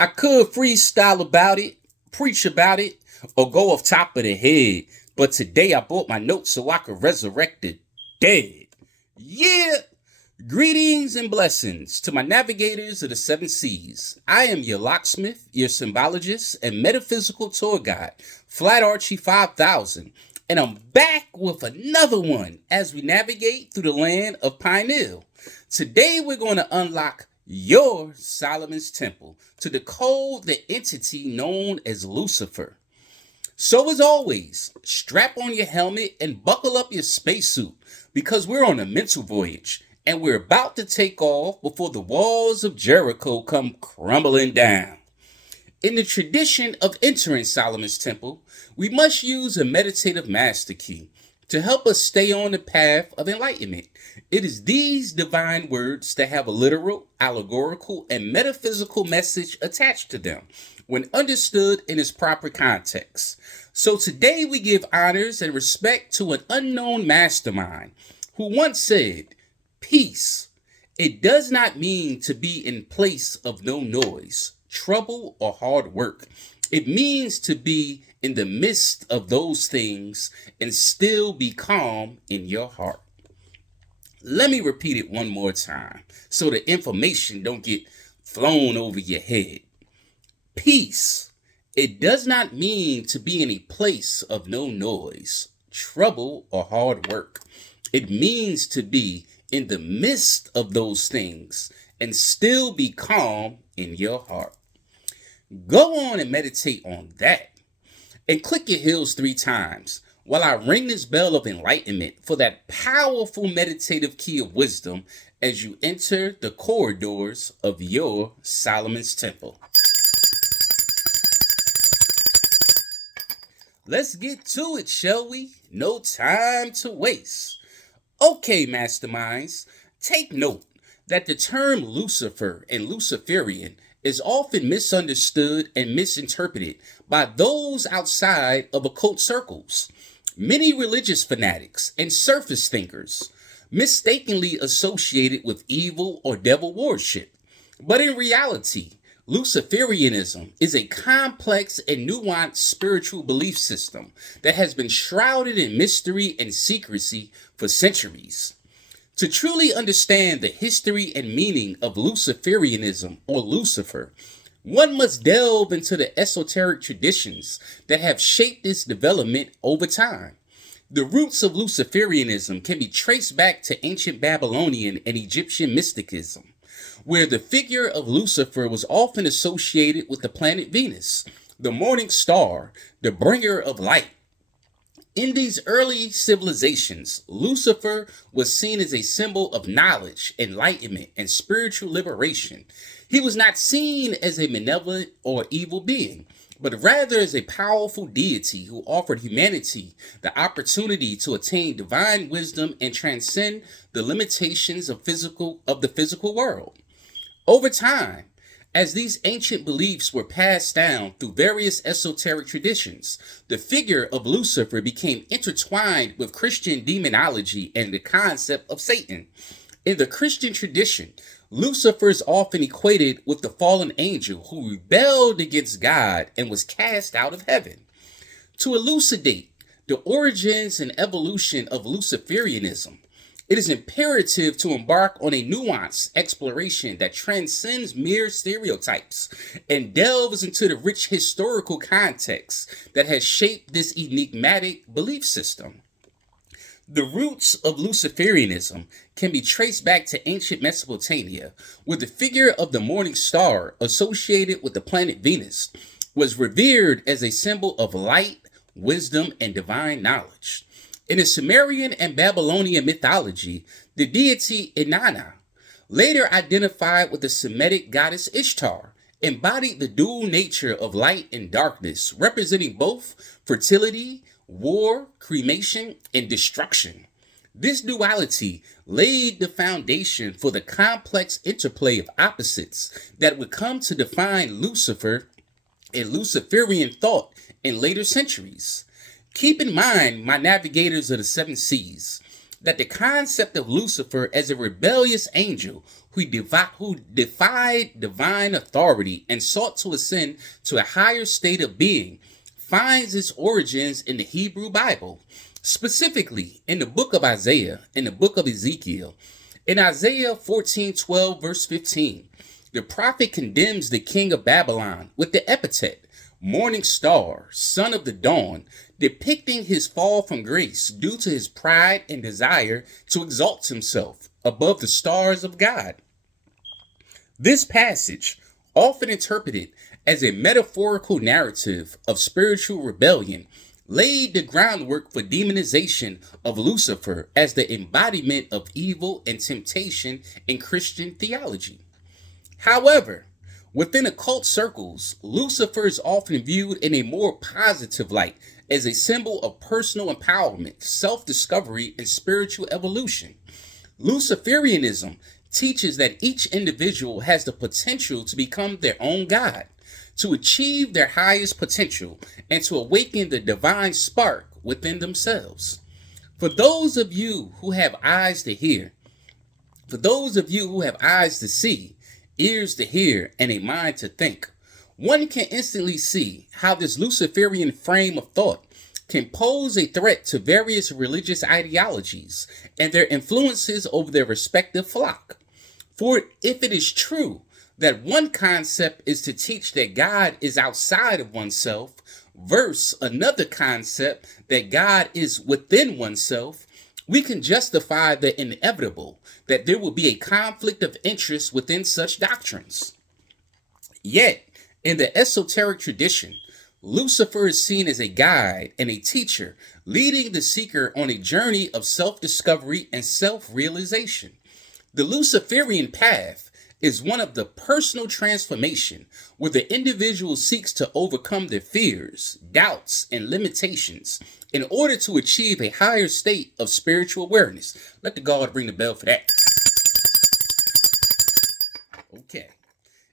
I could freestyle about it, preach about it, or go off top of the head, but today I brought my notes so I could resurrect the dead. Yeah! Greetings and blessings to my navigators of the seven seas. I am your locksmith, your symbologist, and metaphysical tour guide, Flat Archie 5000, and I'm back with another one as we navigate through the land of Pineal. Today we're going to unlock your Solomon's Temple to decode the entity known as Lucifer. So as always, strap on your helmet and buckle up your spacesuit because we're on a mental voyage and we're about to take off before the walls of Jericho come crumbling down. In the tradition of entering Solomon's Temple, we must use a meditative master key to help us stay on the path of enlightenment. It is these divine words that have a literal, allegorical, and metaphysical message attached to them when understood in its proper context. So today we give honors and respect to an unknown mastermind who once said, "Peace, it does not mean to be in place of no noise, trouble, or hard work. It means to be in the midst of those things and still be calm in your heart." Let me repeat it one more time so the information don't get flown over your head. Peace, it does not mean to be in a place of no noise, trouble, or hard work. It means to be in the midst of those things and still be calm in your heart. Go on and meditate on that. And click your heels 3 times while I ring this bell of enlightenment for that powerful meditative key of wisdom as you enter the corridors of your Solomon's Temple. Let's get to it, shall we? No time to waste. Okay, masterminds, take note that the term Lucifer and Luciferian is often misunderstood and misinterpreted by those outside of occult circles. Many religious fanatics and surface thinkers mistakenly associate it with evil or devil worship. But in reality, Luciferianism is a complex and nuanced spiritual belief system that has been shrouded in mystery and secrecy for centuries. To truly understand the history and meaning of Luciferianism or Lucifer, one must delve into the esoteric traditions that have shaped its development over time. The roots of Luciferianism can be traced back to ancient Babylonian and Egyptian mysticism, where the figure of Lucifer was often associated with the planet Venus, the morning star, the bringer of light. In these early civilizations, Lucifer was seen as a symbol of knowledge, enlightenment, and spiritual liberation. He was not seen as a malevolent or evil being, but rather as a powerful deity who offered humanity the opportunity to attain divine wisdom and transcend the limitations of the physical world. Over time, as these ancient beliefs were passed down through various esoteric traditions, the figure of Lucifer became intertwined with Christian demonology and the concept of Satan. In the Christian tradition, Lucifer is often equated with the fallen angel who rebelled against God and was cast out of heaven. To elucidate the origins and evolution of Luciferianism, it is imperative to embark on a nuanced exploration that transcends mere stereotypes and delves into the rich historical context that has shaped this enigmatic belief system. The roots of Luciferianism can be traced back to ancient Mesopotamia, where the figure of the morning star associated with the planet Venus was revered as a symbol of light, wisdom, and divine knowledge. In the Sumerian and Babylonian mythology, the deity Inanna, later identified with the Semitic goddess Ishtar, embodied the dual nature of light and darkness, representing both fertility, war, cremation, and destruction. This duality laid the foundation for the complex interplay of opposites that would come to define Lucifer and Luciferian thought in later centuries. Keep in mind, my navigators of the seven seas, that the concept of Lucifer as a rebellious angel who defied divine authority and sought to ascend to a higher state of being, finds its origins in the Hebrew Bible, specifically in the book of Isaiah and the book of Ezekiel. In Isaiah 14:12, verse 15, the prophet condemns the king of Babylon with the epithet, morning star, son of the dawn, depicting his fall from grace due to his pride and desire to exalt himself above the stars of God. This passage, often interpreted as a metaphorical narrative of spiritual rebellion, laid the groundwork for demonization of Lucifer as the embodiment of evil and temptation in Christian theology. However, within occult circles, Lucifer is often viewed in a more positive light as a symbol of personal empowerment, self-discovery, and spiritual evolution. Luciferianism teaches that each individual has the potential to become their own God, to achieve their highest potential, and to awaken the divine spark within themselves. For those of you who have eyes to hear, for those of you who have eyes to see, ears to hear, and a mind to think, one can instantly see how this Luciferian frame of thought can pose a threat to various religious ideologies and their influences over their respective flock. For if it is true that one concept is to teach that God is outside of oneself, versus another concept that God is within oneself, we can justify the inevitable that there will be a conflict of interest within such doctrines. Yet, in the esoteric tradition, Lucifer is seen as a guide and a teacher, leading the seeker on a journey of self-discovery and self-realization. The Luciferian path is one of the personal transformation where the individual seeks to overcome their fears, doubts, and limitations in order to achieve a higher state of spiritual awareness. Let the God ring the bell for that. Okay.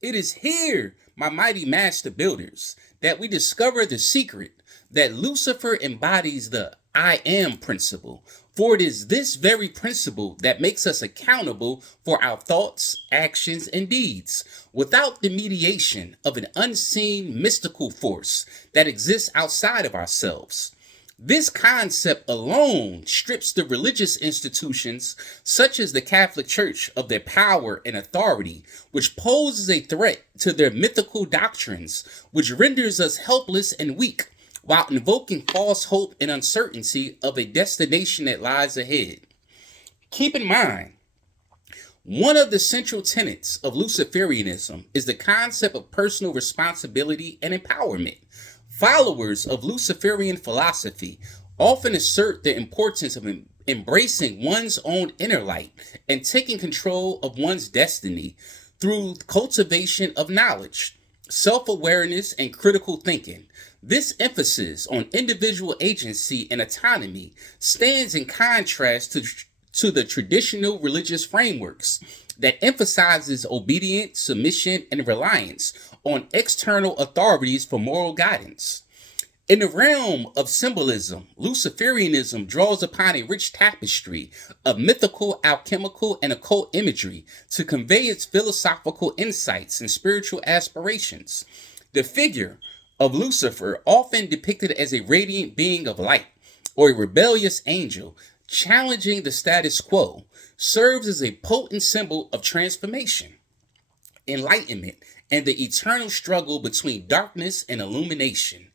It is here, my mighty master builders, that we discover the secret that Lucifer embodies the I am principle. For it is this very principle that makes us accountable for our thoughts, actions, and deeds, without the mediation of an unseen mystical force that exists outside of ourselves. This concept alone strips the religious institutions, such as the Catholic Church, of their power and authority, which poses a threat to their mythical doctrines, which renders us helpless and weak, while invoking false hope and uncertainty of a destination that lies ahead. Keep in mind, one of the central tenets of Luciferianism is the concept of personal responsibility and empowerment. Followers of Luciferian philosophy often assert the importance of embracing one's own inner light and taking control of one's destiny through cultivation of knowledge, self-awareness, and critical thinking. This emphasis on individual agency and autonomy stands in contrast to the traditional religious frameworks that emphasizes obedience, submission, and reliance on external authorities for moral guidance. In the realm of symbolism, Luciferianism draws upon a rich tapestry of mythical, alchemical, and occult imagery to convey its philosophical insights and spiritual aspirations. The figure of Lucifer, often depicted as a radiant being of light or a rebellious angel challenging the status quo, serves as a potent symbol of transformation, enlightenment, and the eternal struggle between darkness and illumination.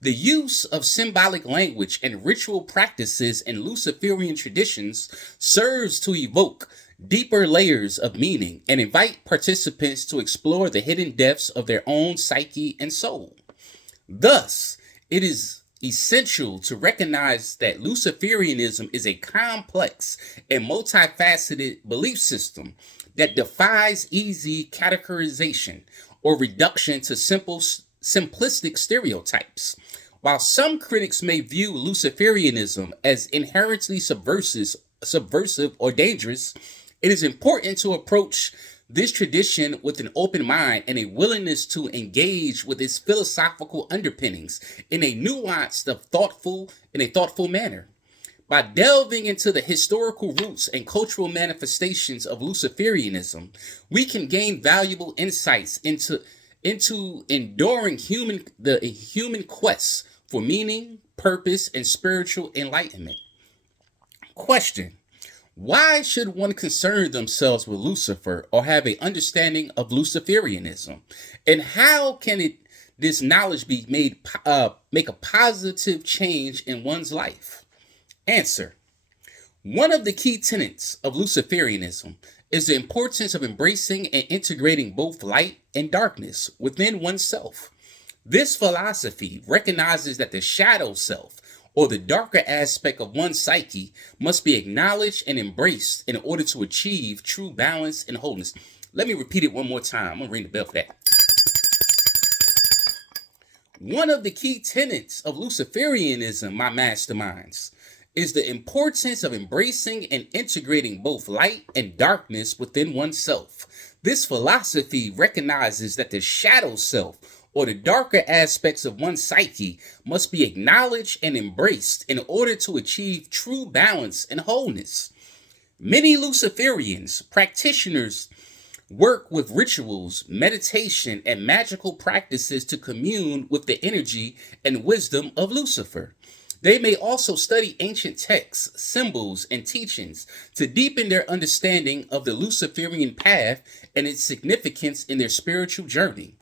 The use of symbolic language and ritual practices in Luciferian traditions serves to evoke deeper layers of meaning and invite participants to explore the hidden depths of their own psyche and soul. Thus, it is essential to recognize that Luciferianism is a complex and multifaceted belief system that defies easy categorization or reduction to simplistic stereotypes. While some critics may view Luciferianism as inherently subversive or dangerous, it is important to approach this tradition with an open mind and a willingness to engage with its philosophical underpinnings in a nuanced, thoughtful manner. By delving into the historical roots and cultural manifestations of Luciferianism, we can gain valuable insights into enduring the human quest for meaning, purpose, and spiritual enlightenment. Question: why should one concern themselves with Lucifer or have an understanding of Luciferianism? And how can this knowledge be make a positive change in one's life? Answer: one of the key tenets of Luciferianism is the importance of embracing and integrating both light and darkness within oneself. This philosophy recognizes that the shadow self, or the darker aspect of one's psyche, must be acknowledged and embraced in order to achieve true balance and wholeness. Let me repeat it one more time. I'm going to ring the bell for that. One of the key tenets of Luciferianism, my masterminds, is the importance of embracing and integrating both light and darkness within oneself. This philosophy recognizes that the shadow self, or the darker aspects of one's psyche, must be acknowledged and embraced in order to achieve true balance and wholeness. Many Luciferians practitioners work with rituals, meditation, and magical practices to commune with the energy and wisdom of Lucifer. They may also study ancient texts, symbols, and teachings to deepen their understanding of the Luciferian path and its significance in their spiritual journey.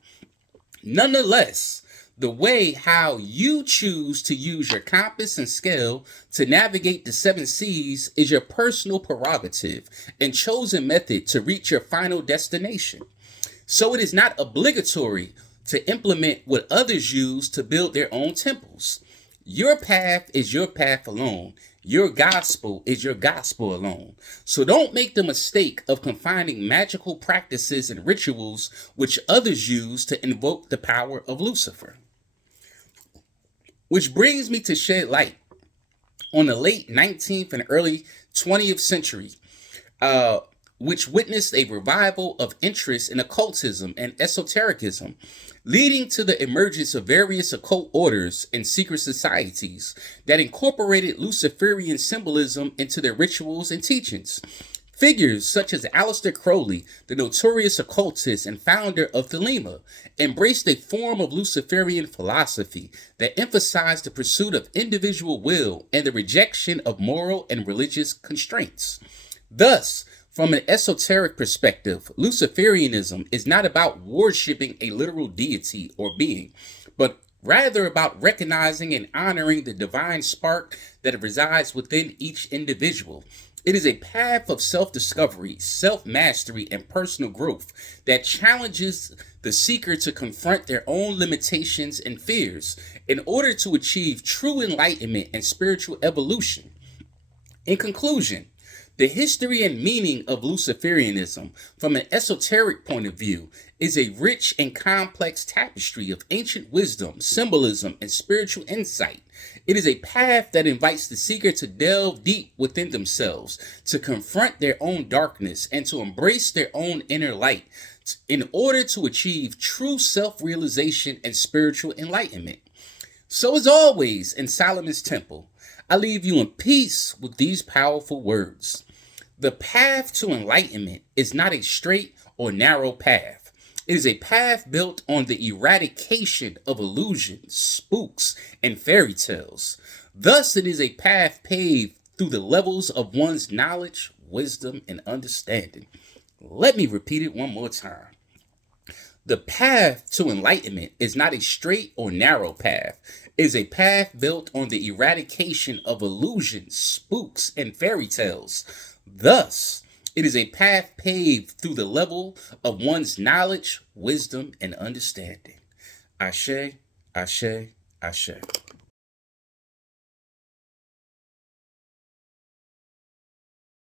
Nonetheless, the way how you choose to use your compass and scale to navigate the seven seas is your personal prerogative and chosen method to reach your final destination. So it is not obligatory to implement what others use to build their own temples. Your path is your path alone. Your gospel is your gospel alone. So don't make the mistake of confining magical practices and rituals which others use to invoke the power of Lucifer. Which brings me to shed light on the late 19th and early 20th century, which witnessed a revival of interest in occultism and esotericism, leading to the emergence of various occult orders and secret societies that incorporated Luciferian symbolism into their rituals and teachings. Figures such as Aleister Crowley, the notorious occultist and founder of Thelema, embraced a form of Luciferian philosophy that emphasized the pursuit of individual will and the rejection of moral and religious constraints. Thus, from an esoteric perspective, Luciferianism is not about worshiping a literal deity or being, but rather about recognizing and honoring the divine spark that resides within each individual. It is a path of self-discovery, self-mastery, and personal growth that challenges the seeker to confront their own limitations and fears in order to achieve true enlightenment and spiritual evolution. In conclusion, the history and meaning of Luciferianism, from an esoteric point of view, is a rich and complex tapestry of ancient wisdom, symbolism, and spiritual insight. It is a path that invites the seeker to delve deep within themselves, to confront their own darkness, and to embrace their own inner light in order to achieve true self-realization and spiritual enlightenment. So as always, in Solomon's Temple, I leave you in peace with these powerful words. The path to enlightenment is not a straight or narrow path. It is a path built on the eradication of illusions, spooks, and fairy tales. Thus, it is a path paved through the levels of one's knowledge, wisdom, and understanding. Let me repeat it one more time. The path to enlightenment is not a straight or narrow path. It is a path built on the eradication of illusions, spooks, and fairy tales. Thus, it is a path paved through the level of one's knowledge, wisdom, and understanding. Ashe, Ashe, Ashe.